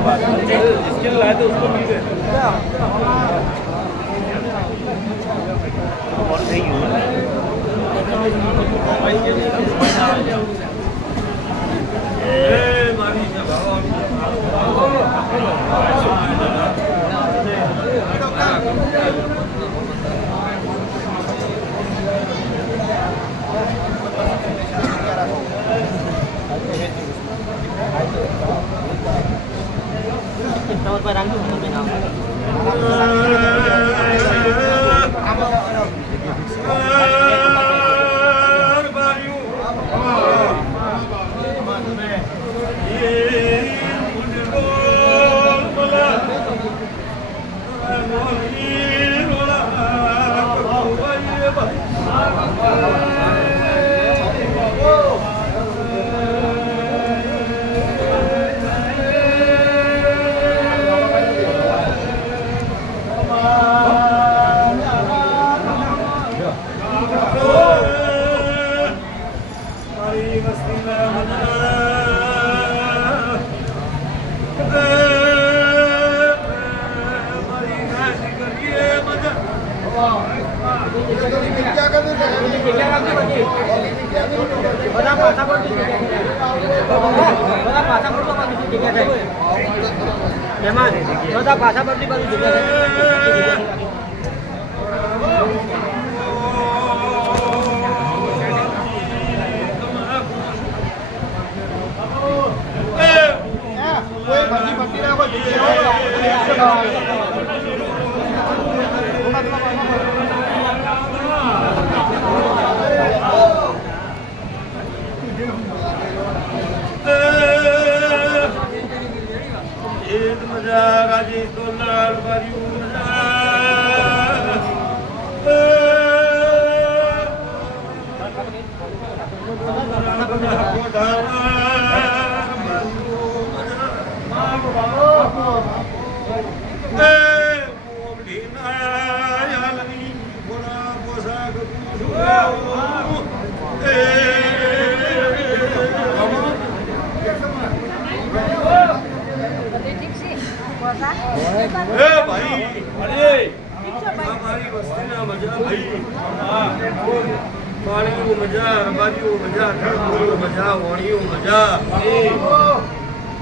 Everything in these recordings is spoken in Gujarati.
जिसके लिए लाए थे उसको मिल गए और नहीं हुआ Tawad pa lang yung mga પાછા પડતી બાજુ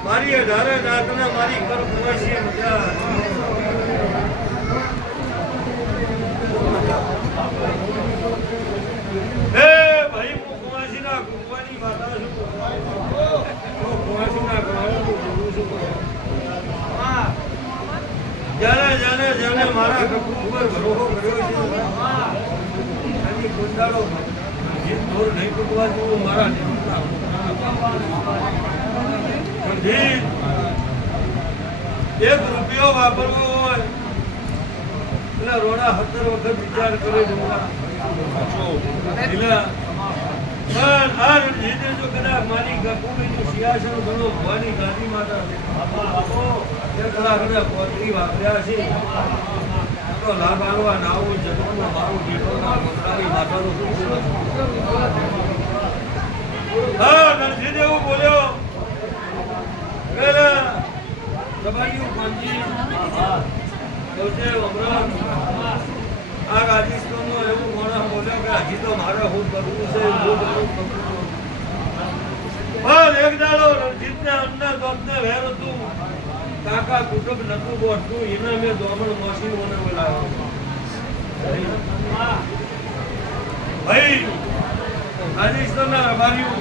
મારી 18 રાતના મારી કર કુવાસી મજા એ ભાઈ હું કુવાસીના કુવાની માતા છું હું કુવાસીના કુવાનું જોઉં છું જાને મારા કપૂર ઉપર ભરોસો કર્યો છે આની ગુંડાળો જે દોર નહીં કૂટવા જેવું મારા જીવનના એક રૂપિયો વાપરવો હોય એટલે રોડા 17 વખત વિચાર કરે આ રણજીતે જો કદાચ મારી ગપુબીનું સિંહાસન ઘણો ભવાની ગાદી માતા એક કલાક પોતરી વાપર્યા છે તો લાભ આલવા નાવું જગતમાં મારું બેટો ના મંત્રાવી માતાનું હા રણજીત એવું બોલ્યો પેલા દબાયું પાંજી સૌથી અમરાન આ રાજસ્થાનનો એવું માણસ બોલ્યો કે હજી તો મારે હું કરવું છે પણ એક દાડો રણજીતને અન્ના દોતને વેર હતું કાકા કુટુંબ નતું બોટતું એને મેં દોમણ મોસીઓને બોલાવ્યો ભાઈ રાજસ્થાનના રબારીઓ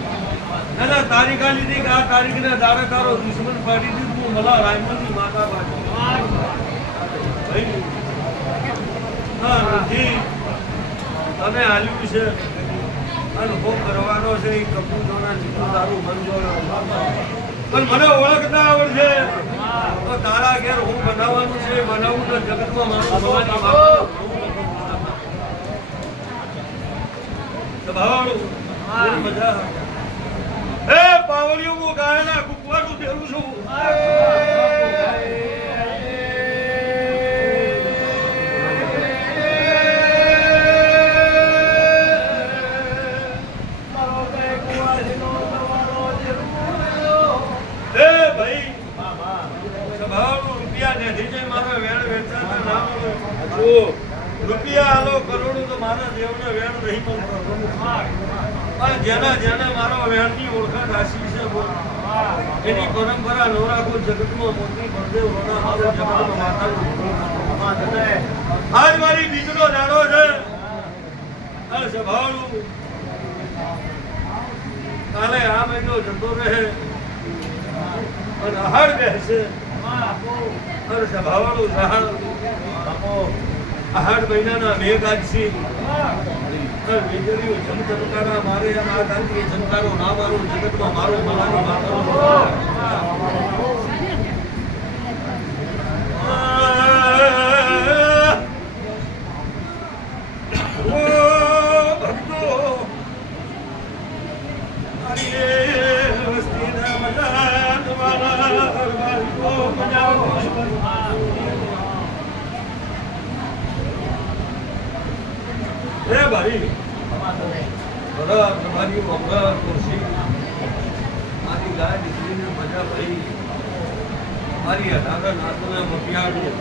ના તારીખ આ લીધી કે આ તારીખને દાડે તારો દુશ્મન પાડી દીધું મલા રાયમલની માતા પાડી ભાઈ હા રણજીત તમે હાલ્યું છે અનુભવ કરવાનો છે એ કપૂરોના જીતું તારું મન જોયો પણ મને ઓળખતા આવડશે તો તારા ઘેર હું બનાવવાનું છે બનાવું તો જગતમાં મારું ભગવાનની માતા ભાવાળું મજા હે પાવળિયો હું ગાયના કુકવાનું દેવું છું રૂપિયા આલો કરોડો તો મારા દેવને વેણ નહીં મળતો પણ જેના જેના મારા વેણની ઓળખાણ રાશિ છે એની પરંપરા નો રાખો જગતમાં મોટી બળદેવ રોના મારો જગતમાં માતાનું આજ મારી બીજનો દાડો છે આ સભાળું કાલે આ મહિનો જતો રહે અને આહાર બેસે અને સભાવાળું સહાળ આહાર મહિનાના મેઘ આજથી વીજળીઓ ચમચમકારા મારે એમ આ ગાંધી ચમકારો ના મારું જગતમાં મારો મલાનો માતાનો ભાઈ તમારી અમરા ખુરશી મારી ગાય દીકરીને મજા ભાઈ મારી અઢાર નાતોને મપિયાડું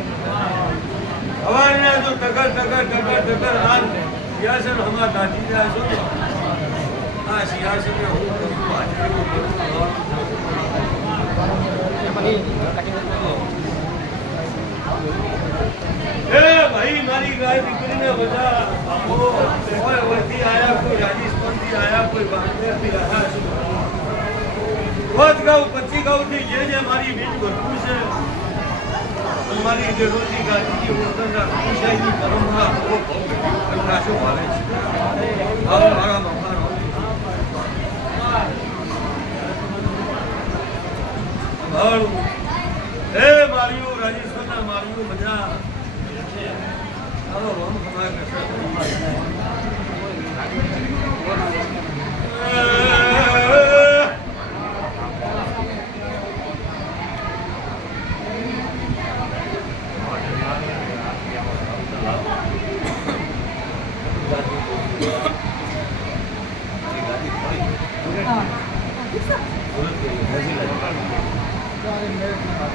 હવાના જો ટકર ટકર ટકર ટકર આ સિયાસન હમણાં દાટી જાય છો આ સિયાસને હું કરું હાજરી કરું ભાઈ મારી ગાય દીકરીને બધા કોઈ વરથી આયા કોઈ રાજસ્થાનથી આયા કોઈ બાંગ્લાદેશથી આયા રોજ ગાઉં 25 ગાઉથી જે મારી બીજ ભરપૂર છે મારી જે રોજી ગાદીની ઓળખના ખુશાઈની પરંપરા કલ્લાશો ભાવે છે મારા મકાન હે મારીઓ રાજસ્થાનના મારીઓ બધા રોમ કમાય કરશે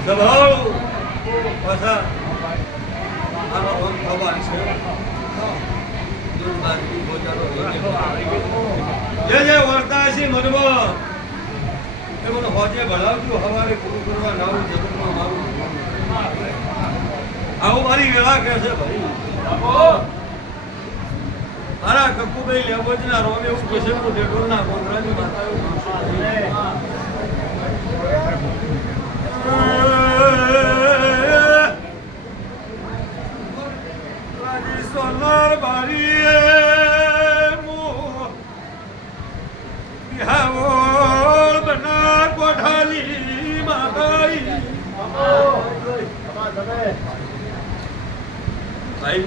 દબાવ પાછા આનો રોમ ભગવાન છે જે જે વર્તા છે મનમાં એ મને હોજે ભણાવજો હવારે પૂરું કરવા નાવું જગતમાં મારું આવું મારી વેળા કે છે ભાઈ મારા કક્કુભાઈ લેબોજના રોમે એવું કે છે હું ડેટોલના કોંદરાની માતા એવું સોનાર બારીએ બિહાવોળ બના કોઠાલી માતાઈ ભાઈ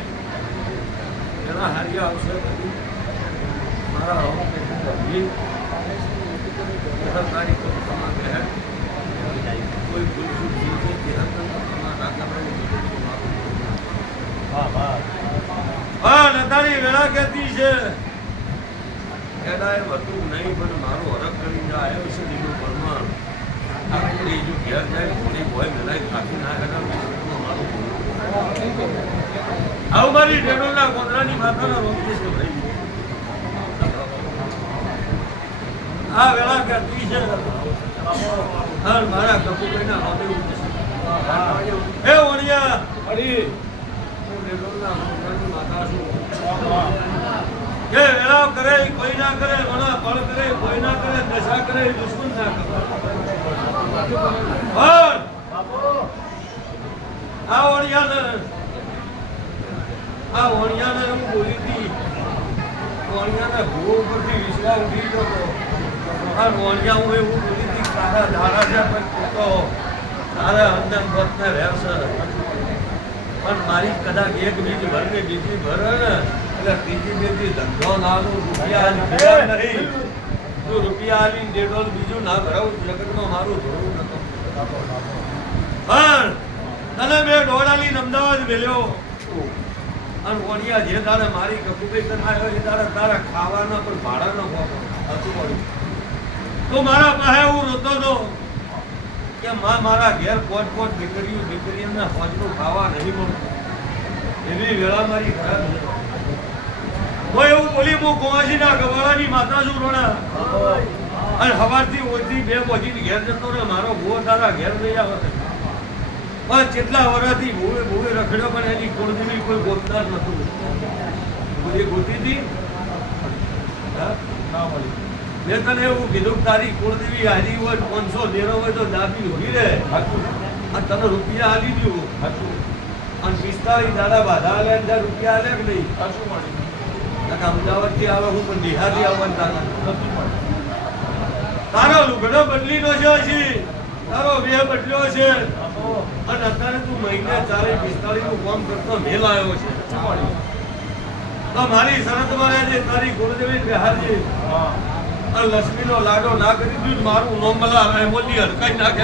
એના હારિયા આવશે મારા તારી કોઈ તારી વેળા કહેતી છે એના એમ હતું નહીં પણ મારો હરક કરીને આવ્યો છે દીકરો પરમાણ આપણે જો ઘેર જાય ઘોડી ભોય મેલાઈ કાઢી ના મારું આવું મારી ડેડોના કોંદરાની માતાના રોકી છે ભાઈ આ વેળા કહેતી છે મારા કપૂભાઈના રોમે એ ઓણિયા અરે વેળાવ કરે કોઈ ના કરે વણા ફળ કરે કોઈ ના કરે દશા કરે દુશ્મન ના કરે આ ઓણિયાને હું બોલી હતી ઓણિયાના ભૂ ઉપરથી વિશ્વાસ ઉઠી ગયો આ ઓણિયા હું એવું બોલી હતી તારા ધારા છે પણ તો તારા અંદર બતને રહેશે પણ મારી કદાચ એક બીજ ભર ને બીજી ભર ને એટલે ત્રીજી બીજી ધંધો નાનું રૂપિયા નહીં તું રૂપિયા આવીને ડેઢોલ બીજું ના ભરાવું જગતમાં મારું ધોરું નતો પણ તને મેં ડોડાલી અમદાવાદ મેલ્યો અને ઓણિયા જે તારે મારી કપૂભાઈ તને આવ્યો એ તારે તારા ખાવાના પણ ભાડાનો હતું મળ્યું તો મારા પાસે હું રોતો હતો કે મારા ઘેર પોટ દીકરીઓને હોજનું ખાવા નહીં મળતું એવી વેળા મારી ખરાબ છે. કોઈ એવું બોલી હું કુંવાસીના ગવાળાની માતા છું રોણા અને સવારથી ઓછી 2 વાગીને ઘેર જતો ને મારો ભૂવો તારા ઘેર નહીં આવે પણ કેટલા વર્ષથી ભૂવે રખડ્યો પણ એની કુળદેવી કોઈ ગોતનાર નતું. એ ગોતી હતી મેં તને એવું કીધું કે તારી કુળદેવી હારી હોય 500 દેરો હોય તો દાબી ઉભી રહે અને તને રૂપિયા હાલી દઉં અને 45 દાડા બાધા હાલે ને રૂપિયા હાલે કે નહીં અમદાવાદથી આવે હું પણ બિહારથી આવવાનું તારો લુગડો બદલીનો છે તારો વેહ બદલ્યો છે અને અત્યારે તું મહિને 40-45 નું કામ કરતો મેલ આવ્યો છે તો મારી શરતમાં રહેજે તારી કુળદેવી બિહારજી અને લક્ષ્મીનો લાડો ના કરી દીધું મારું નોમ મલા રહેમોલી હરકાઈ નાખે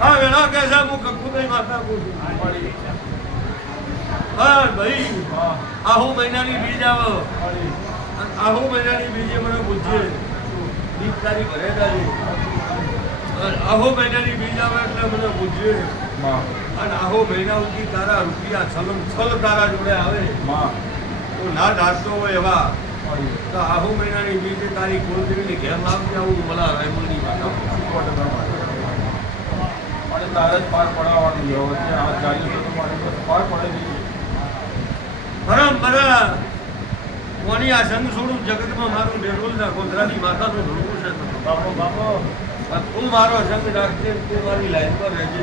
હા વેળા કે છે હું કકુભાઈ માતા પૂછું હા ભાઈ આહુ મહિનાની બીજ આવે આહુ મહિનાની બીજે મને પૂછીએ બીજ તારી ઘરે જાજે આહો મહિનાની બીજ આવે એટલે મને પૂછીએ અને આહો મહિના સુધી તારા રૂપિયા છલ તારા જોડે આવે તો ના ધારતો હોય એવા તો આહો મહિનાની બીજે તારી કુળદેવીને ઘેર લાવજે આવું मला રાયમલની માતા તારે જ પાર પડાવવાનું છે આ ચાલી પાર પડે પરંપરા કોની આ સંગ છોડું જગતમાં મારું ડેરોલના ગોધરાની માતાનું ધોળું છે તું મારો સંગ રાખજે તું મારી લાઈન પર રહેજે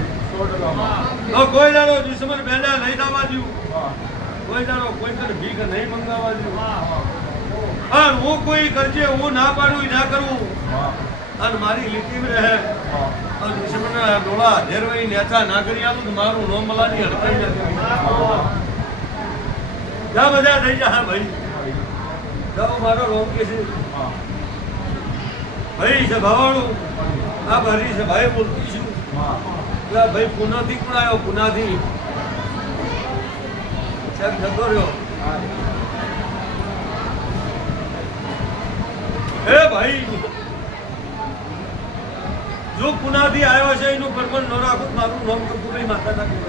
તો કોઈ દાડો દુશ્મન ભેજા નહીં થવા દઉં કોઈ દાડો કોઈ કર ભીખ નહીં મંગાવવા દઉં અને હું કોઈ કરજે હું ના પાડું ના કરું અને મારી લીટી રહે અને દુશ્મન ડોળા ધેરવાઈ નેચા ના કરી આલું તો મારું નોમ મલાની હડકાઈ જાય જા બધા થઈ જા ભાઈ જાઓ મારો રોમ કે છે ભાઈ છે ભાવાણું આ ભરી છે ભાઈ બોલતી છું એટલે ભાઈ પુનાથી પણ આવ્યો પુનાથી સાહેબ જતો રહ્યો હે ભાઈ જો પુનાથી આવ્યો છે એનું પરમણ ન રાખું મારું નામ કપૂરી માતા નાખી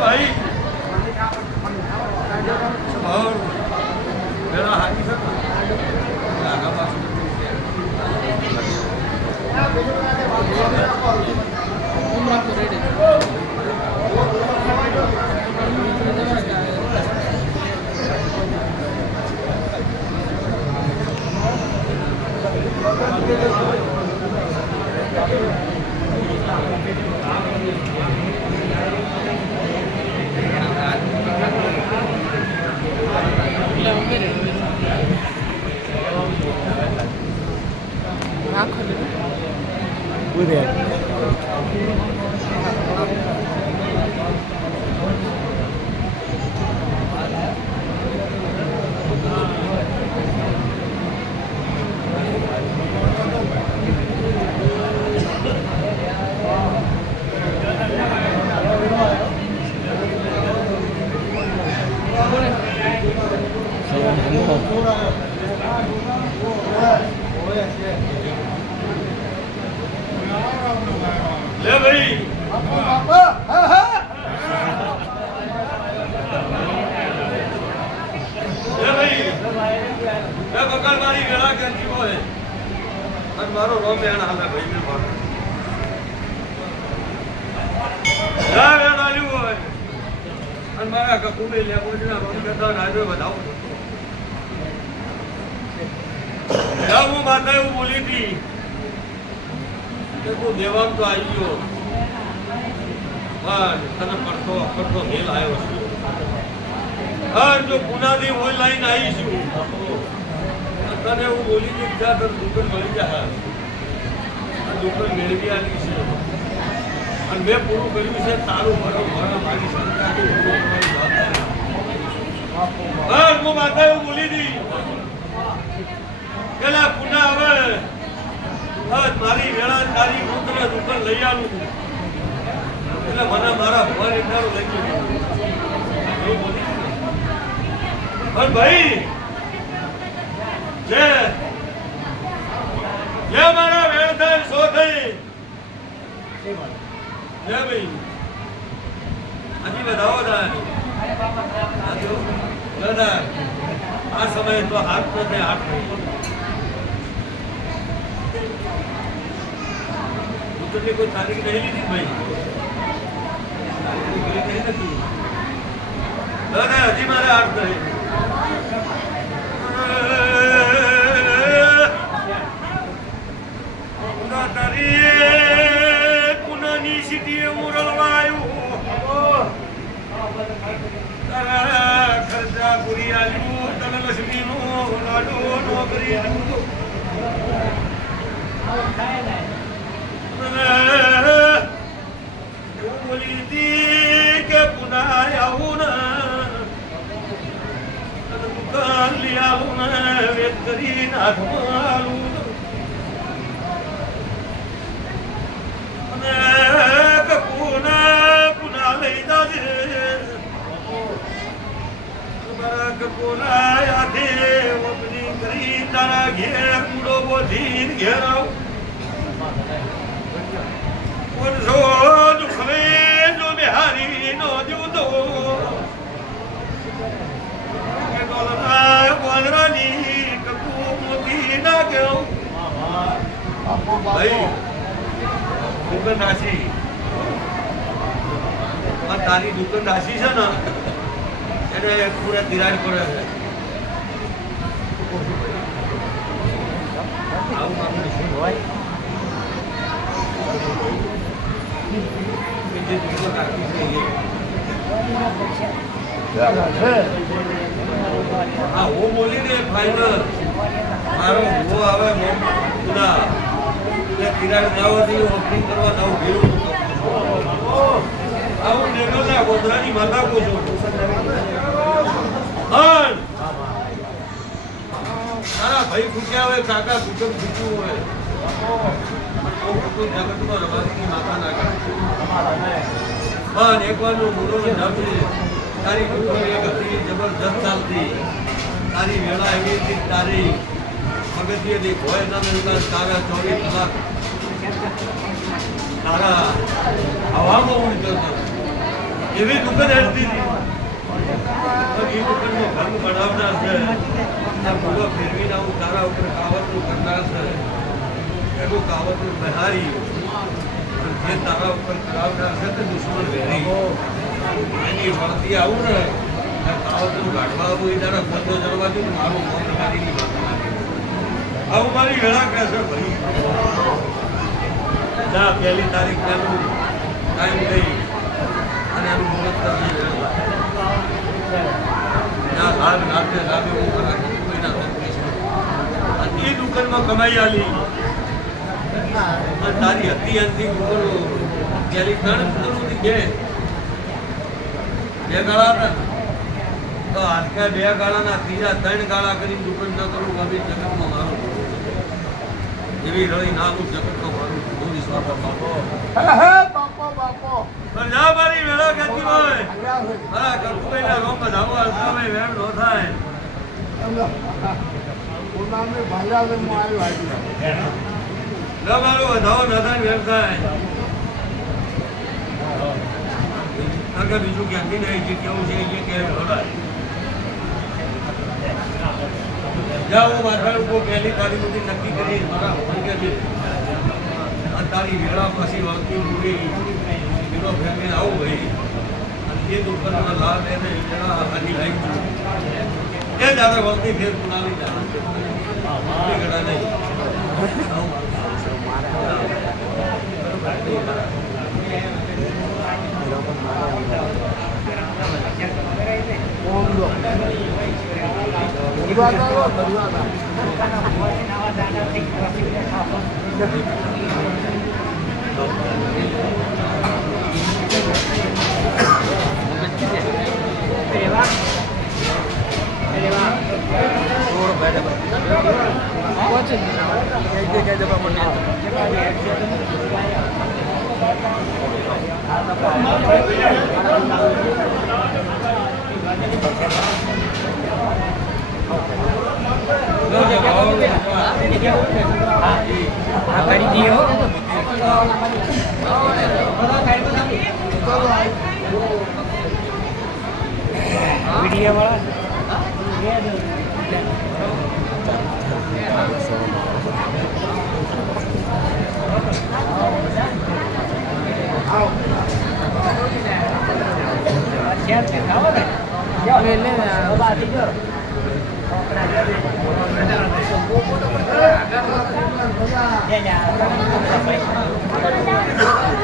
ભાઈ પેલા હાકી છે આગા પાછું લે ભાઈ બકલ મારી વેળા કરતી હોય અને મારો રોમ બેન હાલે ભાઈ મેં મારો વેળાલ્યું હોય અને મારા કપૂરે લેબોજીના રોમ કરતા નાજો વધાવો હું માતા એવું બોલી હતી કે તું દેવામ તો આવી ગયો પણ તને પડતો મેલ આવ્યો છે હા જો પુનાથી હોય લાઈન આવીશું તને એવું બોલી કે જ્યાં તને દુકાન મળી જાય દુકાન મેળવી આવી છે અને મેં પૂરું કર્યું છે તારું ભરણ ભરણ મારી સંતાનની પૂરું કરવાની જવાબદારી. બસ હું માતા એવું બોલી દી પેલા પુના હવે બસ મારી વેળા તારી હું તને દુકાન લઈ આવું એટલે મને મારા ભર એટલાનું લઈ ગયું એવું બોલી. પણ ભાઈ જે મારા વેળ થાય સો થઈ જય ભાઈ હજી વધાવો દાદા આ સમયે તો હાથ નથી હાથ ઉત્તરની કોઈ તારીખ નહીં લીધી ભાઈ નથી દાદા હજી મારે હાથ નહીં પુનાની સિટીએ મુરળવાયું તારા ખર્ચા પૂરી આવ્યું તને લક્ષ્મીનું લાડુ નોકરી બોલી હતી કે પુના આવું ને દુકાન લઈ આવું ને વેદ કરીને હાથમાં આવું પુના લઈ જાજે ઓપનિંગ કરી તારા ઘેર મૂડો બોધી ઘેર આવ દુખવે જો બિહારી નો જુદો ગોલરાની કકુ મોતી ના કેવું ભાઈ દુકાન રાશી તારી દુકાન રાશી છે ને એને પૂરા તિરાડ કરે છે હા હું બોલી ને ફાઈનલ મારો હું આવે પુના તિરાડ જવાથી ઓપનિંગ કરવા જાઉં ભીડું આવું નેગલના ગોધરાની માતા કો છો તારા ભાઈ ખૂટ્યા હોય કાકા કુટુંબ ખૂટ્યું હોય જગતમાં રમાતી માતા ના પણ એક વારનું મૂળોનું નામ છે તારી કુટુંબ એક હતી જબરદસ્ત ચાલતી તારી વેળા એવી હતી તારી પગથિયેથી ભોય ના મિલતા તારા 24 કલાક તારા હવામાં ઉડતો હતો એવી દુકાન હેડતી હતી એ દુકાનનો ભંગ બનાવનાર છે ભૂલો ફેરવીને આવું તારા ઉપર કાવતરું કરનાર છે એનું કાવતરું બહારી જે તારા ઉપર કરાવનાર છે તે દુશ્મન વેરી એની વળતી આવું ને કાવતરું ગાઢવા આવું એ તારા ખોટો જળવા દઉં મારું મોત મારીની વાત આવું મારી વેળા કહેશે ભાઈ જા પહેલી તારીખ પહેલું ટાઈમ લઈ અને એનું મુહૂર્ત કરજે ત્યાં લાભ લાભે લાભે હું કરા કોઈના અને એ દુકાનમાં કમાઈ આલી અને તારી હતી અંતિમ દુકાનો પહેલી 3 દુકાનોથી બે ગાળા હતા તો આજકા 2 ગાળાના ત્રીજા 3 ગાળા કરીને દુકાન ન કરું હવે જગતમાં મારું એવી રળી નાનું જગતમાં મારું બહુ વિશ્વાસ પણ જા મારી વેળા કહેતી હોય મારા કંકુભાઈના રોમ ધામો હસકાભાઈ વેણ નો થાય મારો વધાવો ન થાય વેણ થાય આગળ બીજું ક્યાંથી નહીં જે કેવું છે એ કેવું બોલાય જાઓ મારા લોકો પહેલી તારીખથી નક્કી કરી મારા ભંગે છે તારી વેળા પછી વળતી મૂડી પેલો ફેમીને આવું ભાઈ અને એ દુકાનનો લાભ એને વેળા હાની લાગી એ જ આપણે વળતી ફેર પુનાલી જાય ઘડા નહીં Terima kasih.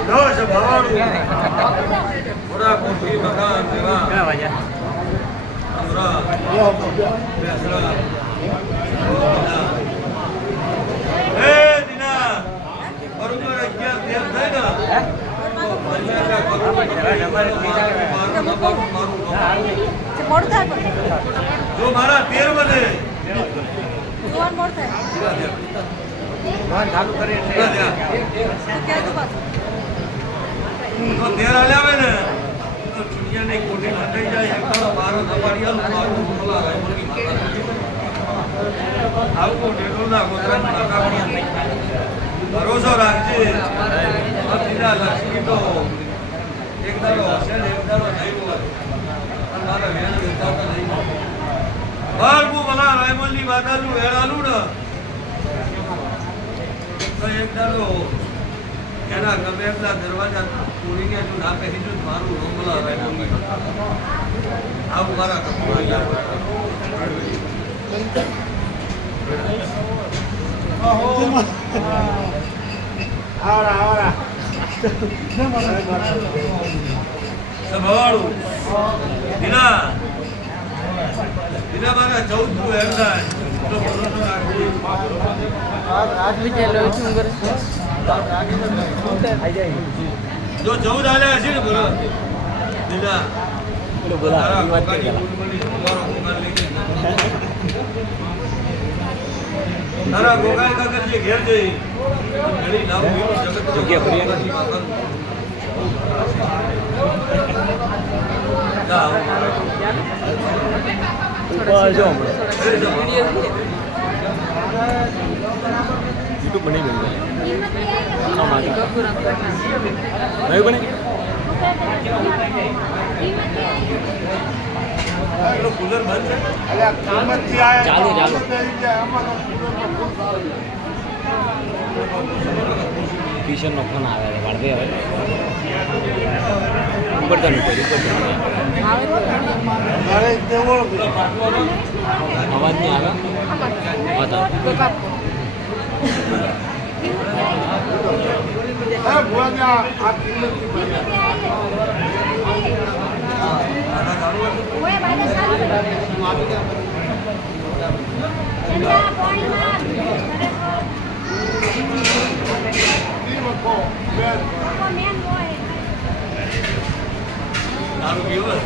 દસ ભવાડું થોડા કોઠી મકાન દેવા જો મારા 13 બને ચાલુ કરે તો 13 આલ્યા ને તો ચુનિયાની કોઠી લંડાઈ જાય એકલો 12 દબાડિયા મારું બોલા રાયમોની માતા આવું ડેડોના ગોત્રાની માતા ભરોસો રાખજે અતિરા લક્ષ્મી તો એક દાડો હશે ને એક દાડો નહીં હોય અને મારા વેણ વેચાતા નહીં બાળકું મને રાયમોની માતાનું વેણાલું ને તો એક દાડો એના ગમે એટલા દરવાજા તોડીને જો ના પહેરી જો મારું રોમલા રાયમોની આવું મારા કપડા ahora સંભાળું દીના દીના મારા 14 હેરદાર તો ભરોસો રાખજે જો 14 આલ્યા હશે ને બરો દીના તારા કાકાની કુંડળી તમારો કુંડળ લઈ તારા ગોગાઈ કાકા જે ઘેર જઈ ઘણી નામ જગત જગ્યા ભરી YouTube बनी मिल नहीं बने કુલર બંધ છે ચાલુ ચાલુ કિશન નો ફોન આવે વાળવે હવે ઉપર તો ઉપર અવાજ નહીં આવે બતા તારું કેવું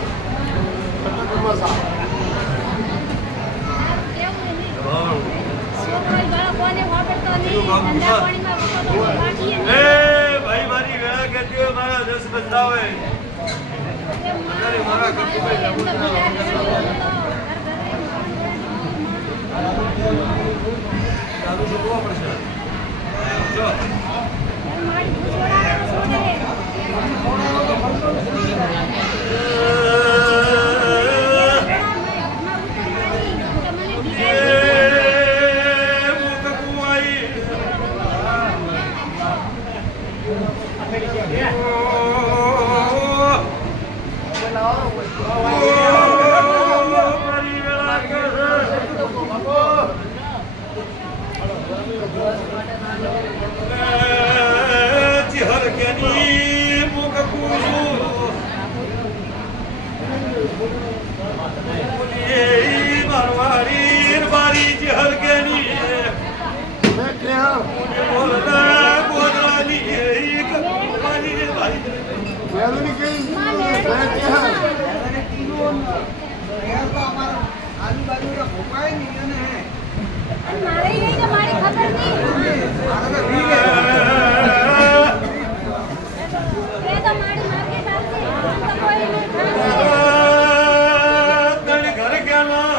ભાઈ મારી વેળા કહેતી હોય મારા 10 બંધાવે મારા ચાલુ જોવા પડશે જો મારે નહીં તો મારી ખબર નહીં એ તો મારી માર્કેટ આવશે આમ તો કોઈ નહીં તારી ઘરે ક્યાં ના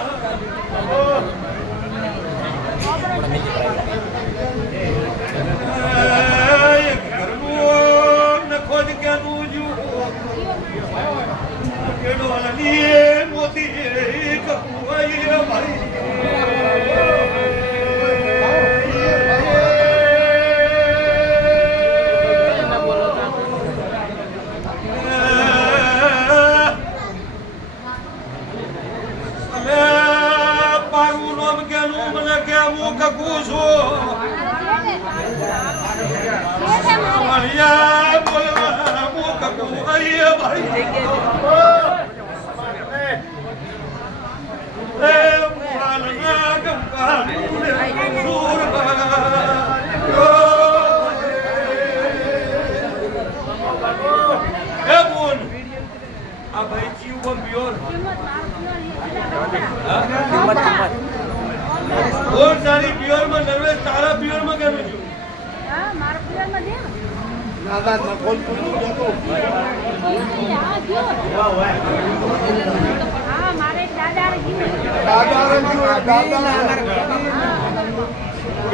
ઘરનું નખો જ ક્યાંનું જ્યું કેડો અલીએ મોતી કકુવાઈ ભાઈ તારી પિયર માં નર્વેસ તારા પિયર માં કેમ છું હા મારા પિયરમાં દે હા મારે દાદા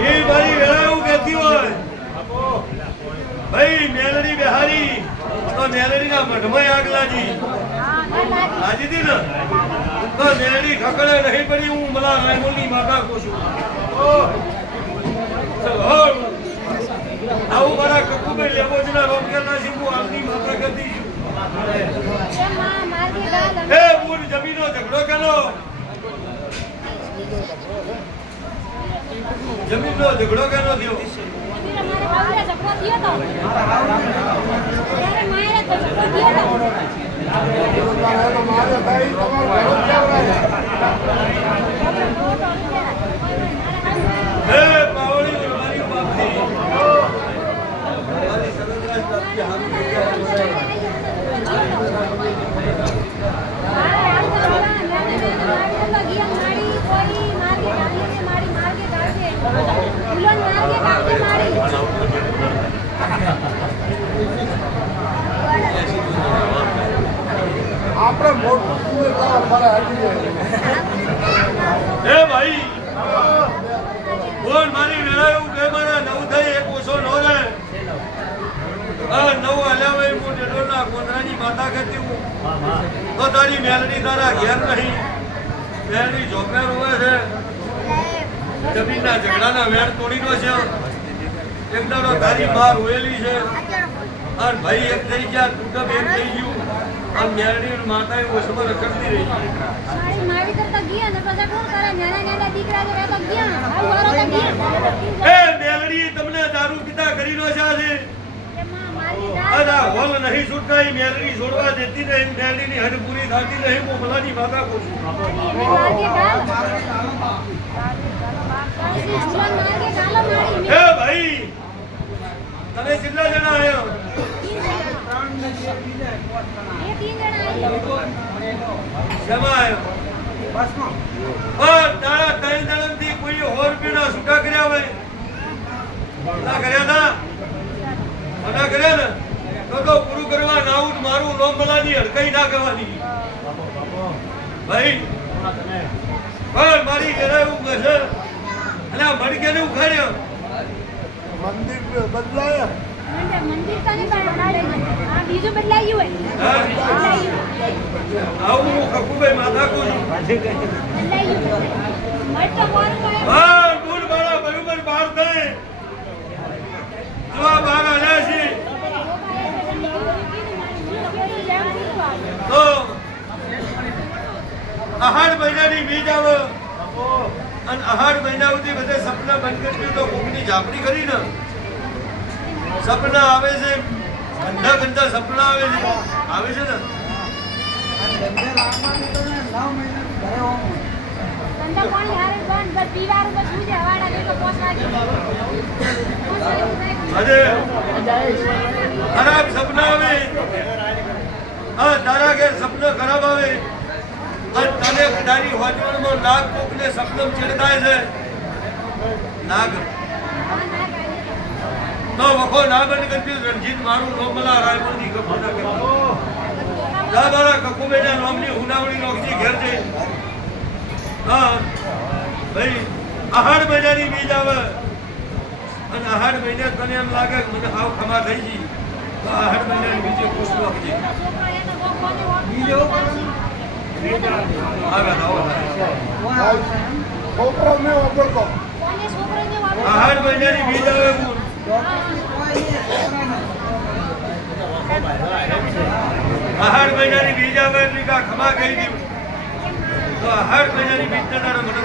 એ મારી વેળા એવું કહેતી હોય ભાઈ મેલડી બિહારી તો મેલડી ના મઢમાં આગ લાગી લાજી હતી ને તો મેલડી ખકડે નહીં પડી હું મલા રાયમોલની માતા કોશું આવું મારા કકુભાઈ લેબોજના રોમકેરના શિંબુ આમની માતા કરતી છું એ મૂળ જમીનો ઝઘડો કેનો જમીનનો ઝઘડો કેનો થયો આપણે મોટું હે ભાઈ બોલ મારી વેળા એવું કે મારા નવ થઈ એક ઓછો નો રહે નવ હલ્યા ભાઈ હું ડેડોના કોંદરાની માતા કરતી હું તો તારી મેલડી તારા ઘેર નહીં મેલડી ઝોપેર હોય છે જમીનના ઝઘડાના વેણ તોડીનો છે એક દાડો તારી બહાર રોયેલી છે અને ભાઈ એક થઈ ગયા તૂટમ એક થઈ ગયું આમ મેલડી માતાએ ઓછમાં રખડતી રહી મારી કરતા ગયા ને પછી કોણ કરે નાના નાના દીકરા તો તો ગયા આવું વારો તો ગયા એ મેલડી તમને દારૂ પીતા કરી નો છે કે માં મારી અરે હોલ નહીં છૂટતા એ મેલડી છોડવા દેતી નહીં મેલડીની હદ પૂરી થતી નહીં હું ભલાની માતા કહું છું હે ભાઈ તમે કેટલા જણા આવ્યો શેમાં આવ્યો તારા ત્રણ જણથી કોઈ ₹100 છૂટા કર્યા હોય ના કર્યા હતા મના કર્યા ને તો પૂરું કરવા નાઉટ મારું લોમ ભલાની હડકાઈ ના કરવાની ભાઈ પણ મારી ઘરે એવું કહેશે અને આ મડકે ને ઉખાડ્યો મંદિર બદલાયા મંદિર તો નહીં બદલાયું આ બીજું બદલાયું હોય આવું હું કકુભાઈ માતા કહું છું બદલાયું મત તો મોર કોઈ હા ગુણ મારા બરોબર બહાર થાય જો આ બહાર આવ્યા છે તો આહાડ મહિનાની બીજ આવે અને આહાડ મહિના સુધી બધે સપના બંધ કરી તો કોકની ઝાપડી કરી ને સપના આવે છે ગંદા ગંદા સપના આવે છે ને ધંધા પાણી હારે બંધ બસ પીવાનું બસ શું છે હવાડા દે તો પોસવાજી અરે ખરાબ સપના આવે હા તારા ઘેર સપના ખરાબ આવે અને તને તારી હોજવણમાં નાગ કોકને સપનમ ચડકાય છે નાગ તો વખો ના બન કરતી રણજીત મારું નોમલા રાયમોની કપડા કરતો જા મારા કકુબેના નામની હુનાવણી નોકરી ઘેર જઈ હા ભાઈ આહાડ મહિનાની બીજ આવે અને આહાડ મહિને તને એમ લાગે કે મને હાવ ખમા થઈ ગઈ તો આહાડ મહિનાની બીજે પુષ્પ આપજે આવે આવો આહાડ મહિનાની બીજ આવે આહાડ મહિનાની બીજ આવે એટલે કા ખમા ગઈ ગયું તો આહાડ મહિનાની બીજ તને મને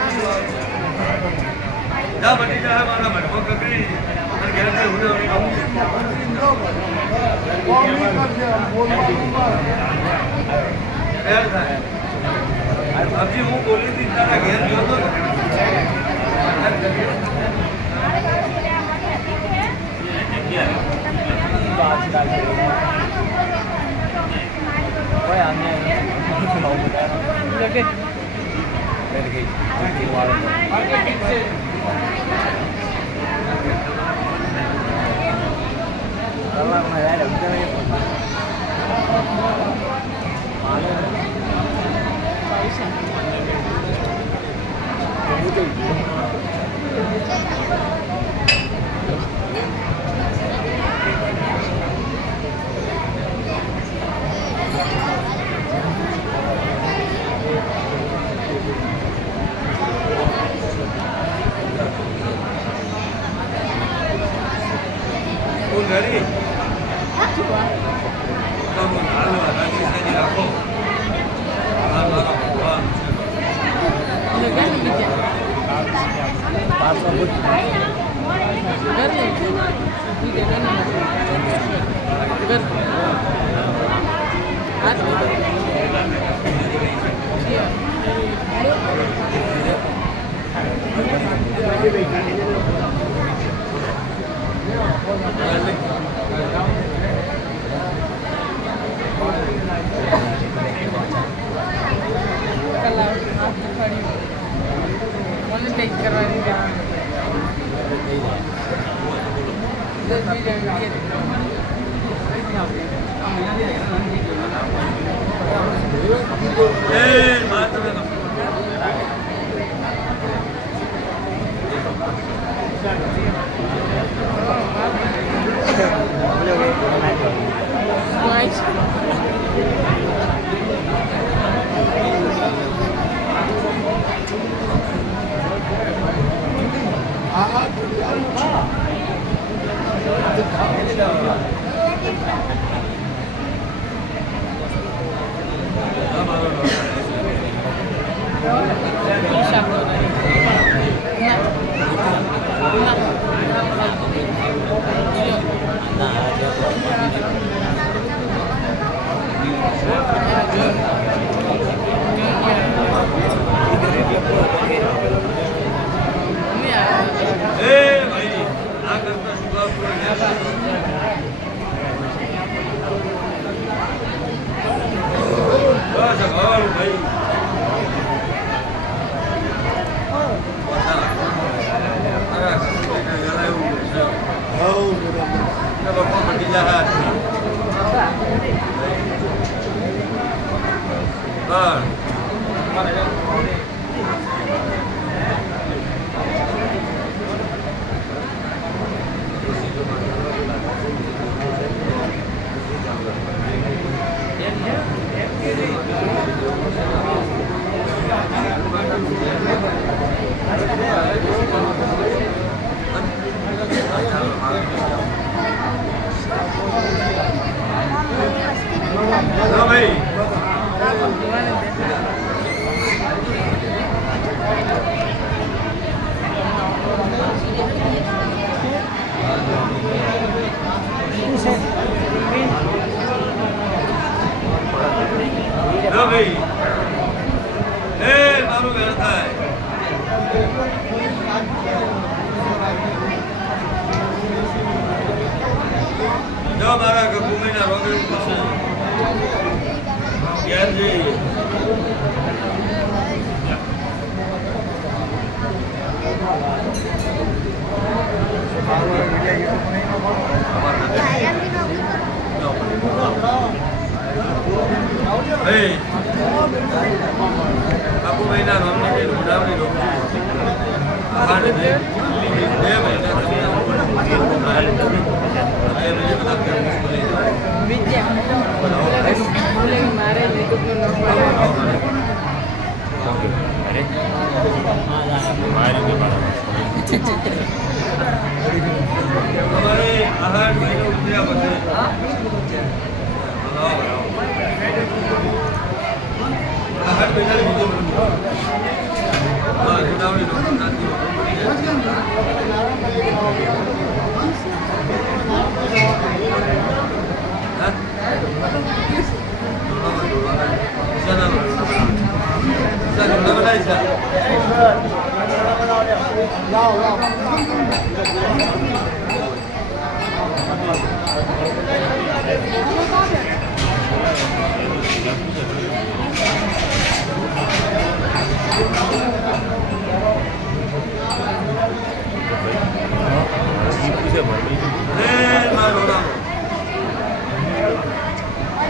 જા બની જાય મારા મનમાં કકડી અને ઘેર જઈ હુનાવણી ફેર થાય અબજી હું બોલી હતી તારા ઘેર ગયો તો ઘરી રાખો કાકુ મહિના રમણી ઉડાવણી અમારે આહાર મહિનો ઉતર્યા પછી આહાર મહિના બીજો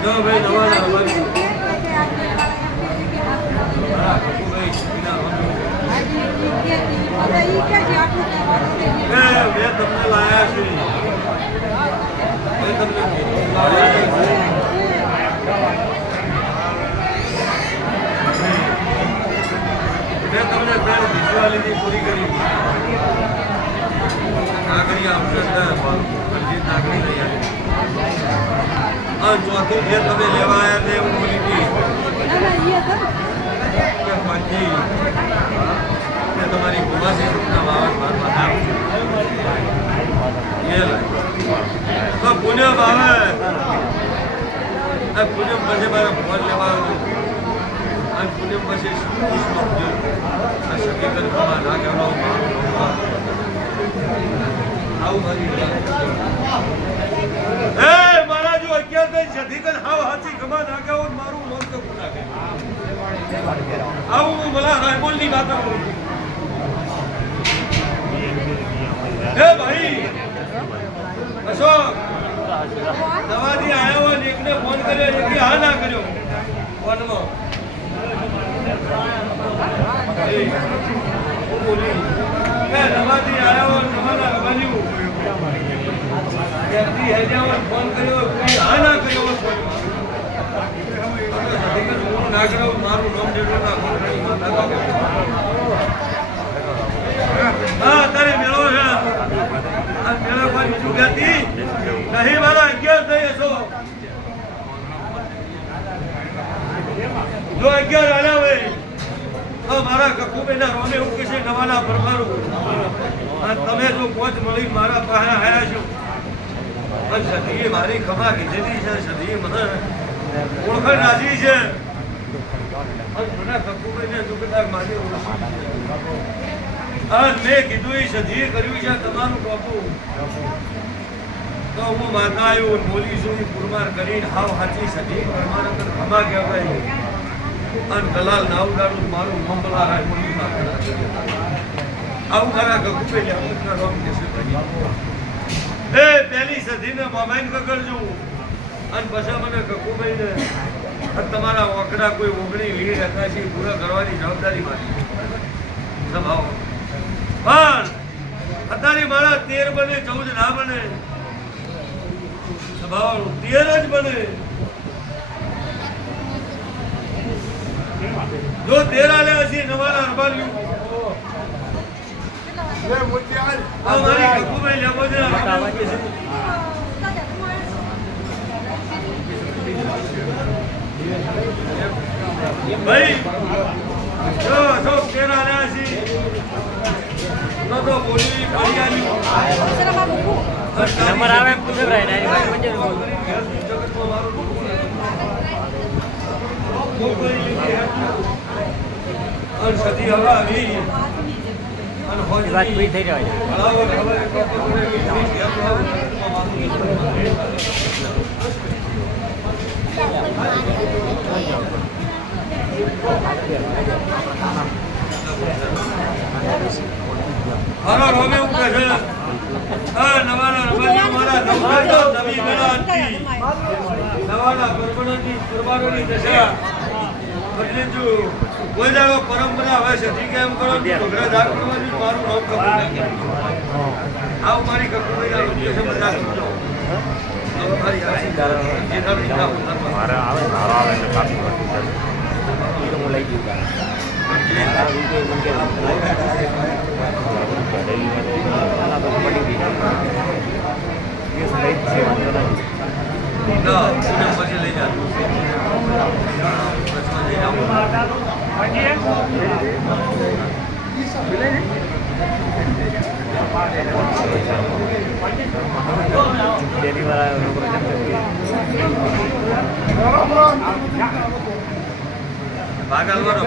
જો ભાઈ નવા રમવાની મેં તમને લાયા છે મેં તમને પહેલ દિવાળીની પૂરી કરી નાગરી આપશે અરજીત નાગરી લઈ આવી ચોથી જે તમે લેવા આવ્યા તે એવું બોલી હતી કે પછી કે તમારી ગુમાસી રૂપના બાબત એ લાય તો પુણ્યમ આવે પુણ્યમ પછી મારે ફોન લેવા આવ્યું અને પુણ્યમ પછી શક્તિકર ના કહેવાય આવું મારા જો 11 થઈ શક્તિકર હાવ હાચી ગમા નાખ્યા હોય મારું નામ તો નાખે આવું હું ભલા રાયમોલની વાત કરું હે ભાઈ અશોક દવાથી આવ્યા હોય ને એકને ફોન કર્યો એક હા ના કર્યો ફોનમાં નવાથી આવ્યા હોય નવાના રમાન્યું વ્યક્તિ હેજાવન ફોન કર્યો હા ના કર્યો ના કર્યો મારું નામ જેટલો ના હા તારે મેળો છે આ મેળા કોઈ બીજું કહેતી નહીં મારા 11 થઈ હશો જો 11 આલ્યા હોય તો મારા કકુબેના રોમે એવું કે છે નવાના પરમારું અને તમે જો પહોંચ મળી મારા પાસે આવ્યા છો અને સતીએ મારી ખમા કીધેલી છે સતીએ મને ઓળખાણ રાજી છે અને મને કકુબેને જો કદાચ મારી અને મેં કીધું એ સતીએ કર્યું છે તમારું ટોપું તો હું માતા આવ્યું બોલી છું પુરમાર કરીને હાવ હાચી સતી પરમાર અંદર ખમા કહેવાય અને દલાલ નાવડાનું મારું મંબલા રાય બોલી આવું ખરા કકુબે એ પહેલી સદીને મોબાઈલ કકડજો અને પછી મને કકુભાઈને તમારા ઓકડા કોઈ ઓગણી વીર હતા છે પૂરા કરવાની જવાબદારી મારી સંભાવો પણ અત્યારે મારા 13 બને 14 ના બને સંભાવો 13 જ બને જો 13 આલે હશે નવાના અરબાલ્યું મારી કકુભાઈ લેવો છે ભાઈ જો અશોક 13 આલ્યા હશે તો બોલી પડી આલ્યું નંબર આવે પૂછે ભાઈ સતી હવે આવી વાત પૂરી થઈ જાય હારો રોમે એવું કહે છે હા નવાના રબારી મારા નવગણો નવી ગણાતી નવાના પરબણોની પરબારોની દશા બદલી જો કોઈ દાડો પરંપરા હોય છે ઠીક એમ કરો ઢોકળા દાગ કરવાની મારું નામ ખબર નહીં આવ મારી ખબર નહીં છે બધા મારી આશી જે નવી ના મારે આવે નારો આવે એટલે કાપી પડતું એ તો હું લઈ ગયું પછી લઈ જા લઈ જાઉં ભાગ આલવાનો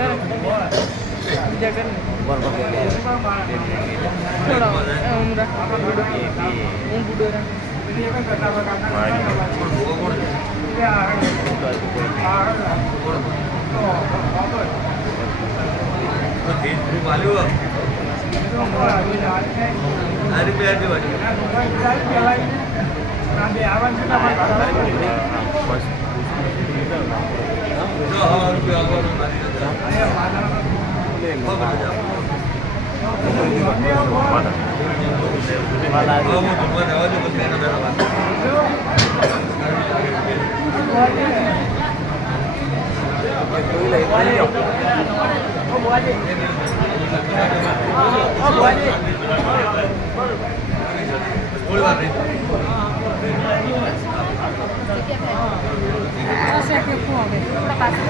પાસે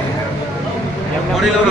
મોડી લો